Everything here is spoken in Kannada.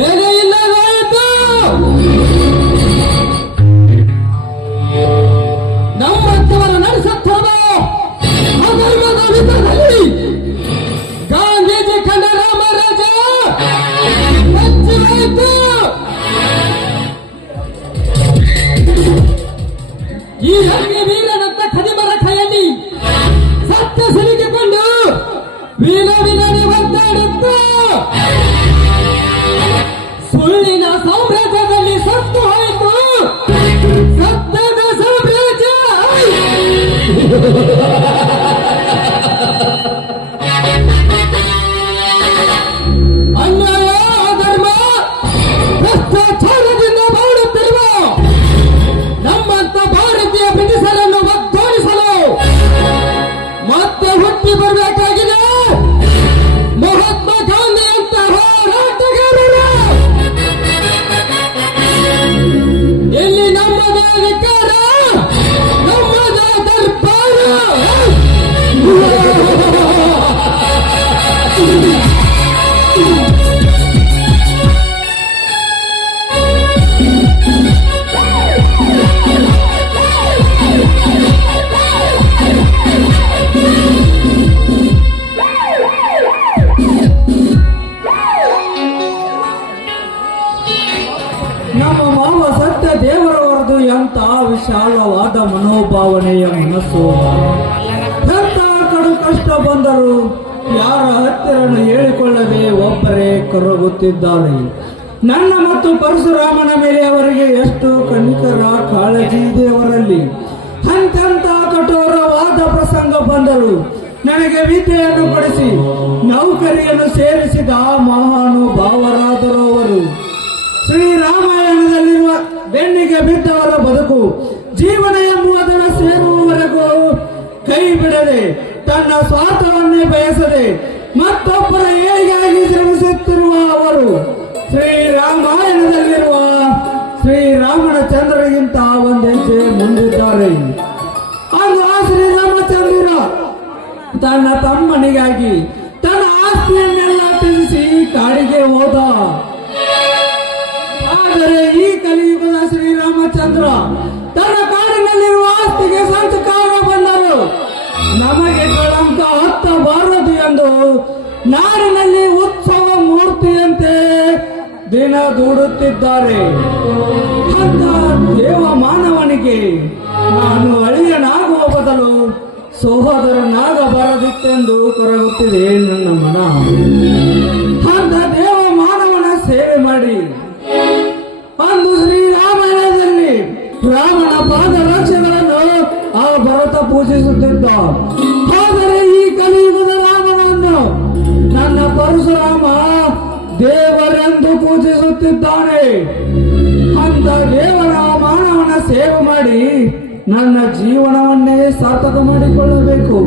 ಬೆಲೆ ಇಲ್ಲದಾಯಿತು ನಮ್ಮಂತವರ ನಡೆಸುತ್ತಿರುವ ಅಧರ್ಮದ ವಿಧದಲ್ಲಿ ಗಾಂಧೀಜಿ ಕಂಡ ರಾಮರಾಜ ಹೆಚ್ಚಾಯಿತು ಈ ಅಗ್ನಿ ನಮ್ಮ ಮಾವ ಸತ್ಯ ದೇವರವರದು ಎಂತ ವಿಶಾಲವಾದ ಮನೋಭಾವನೆಯ ಮನಸ್ಸು. ಎಂತ ಕಡು ಕಷ್ಟ ಬಂದರು ಯಾರ ಹತ್ತಿರನು ಹೇಳಿಕೊಳ್ಳದೆ ಒಬ್ಬರೇ ಕರಗುತ್ತಿದ್ದಾರೆ ನನ್ನ ಮತ್ತು ಪರಶುರಾಮನ ಮೇಲೆ ಅವರಿಗೆ ಎಷ್ಟು ಕನಿಕರ ಕಾಳಜಿ ಇದೆ ಅವರಲ್ಲಿ. ಅಂತ ಕಠೋರವಾದ ಪ್ರಸಂಗ ಬಂದರು ನನಗೆ ವಿದ್ಯೆಯನ್ನು ಪಡಿಸಿ ನೌಕರಿಯನ್ನು ಸೇರಿಸಿದ ಮಹಾನುಭಾವರಾದರು ಅವರು. ಶ್ರೀರಾಮಾಯಣದಲ್ಲಿರುವ ಬೆನ್ನಿಗೆ ಬಿದ್ದವರ ಬದುಕು, ಜೀವನ ಎಂಬುವುದನ್ನು ಸೇರುವವರೆಗೂ ಕೈ ಬಿಡದೆ ತನ್ನ ಸ್ವಾರ್ಥವನ್ನೇ ಬಯಸದೆ ಮತ್ತೊಬ್ಬರ ಏಳಿಗಾಗಿ ಶ್ರಮಿಸುತ್ತಿರುವ ಅವರು ಶ್ರೀ ಶ್ರೀರಾಮನ ಚಂದ್ರಗಿಂತ ಒಂದೆಂಜೆ ಮುಂದಿದ್ದಾರೆ. ಅದು ಆ ಶ್ರೀರಾಮಚಂದ್ರ, ತನ್ನ ತಮ್ಮನಿಗಾಗಿ ತನ್ನ ಆಸ್ತಿಯನ್ನೆಲ್ಲ ತಿಳಿಸಿ ಕಾಡಿಗೆ ಹೋದ. ಕಲಿಯುಗದ ಶ್ರೀರಾಮಚಂದ್ರ ತನ್ನ ಕಾಡಿನಲ್ಲಿರುವ ಆಸ್ತಿಗೆ ಸಂತಕಾರ ಬಂದರು ನಮಗೆ ಕಳಂಕ ಹತ್ತಬಾರದು ಎಂದು ನಾಡಿನಲ್ಲಿ ಉತ್ಸವ ಮೂರ್ತಿಯಂತೆ ದಿನ ದೂಡುತ್ತಿದ್ದಾರೆ. ಅಂತ ದೇವ ಮಾನವನಿಗೆ, ನಾನು ಅಳಿಯನಾಗುವ ಬದಲು ಸಹೋದರನಾಗಬಾರದಿತ್ತೆಂದು ಕೊರಗುತ್ತಿದೆ ನನ್ನ ಮನ. ಪೂಜಿಸುತ್ತಿದ್ದ ಆದರೆ ಈ ಕಲಿಯುಗದ ರಾಮನನ್ನು ನನ್ನ ಪರಶುರಾಮ ದೇವರೆಂದು ಪೂಜಿಸುತ್ತಿದ್ದಾನೆ. ಅಂತ ದೇವರ ಮಾನವನ ಸೇವೆ ಮಾಡಿ ನನ್ನ ಜೀವನವನ್ನೇ ಸಾರ್ಥಕ ಮಾಡಿಕೊಳ್ಳಬೇಕು.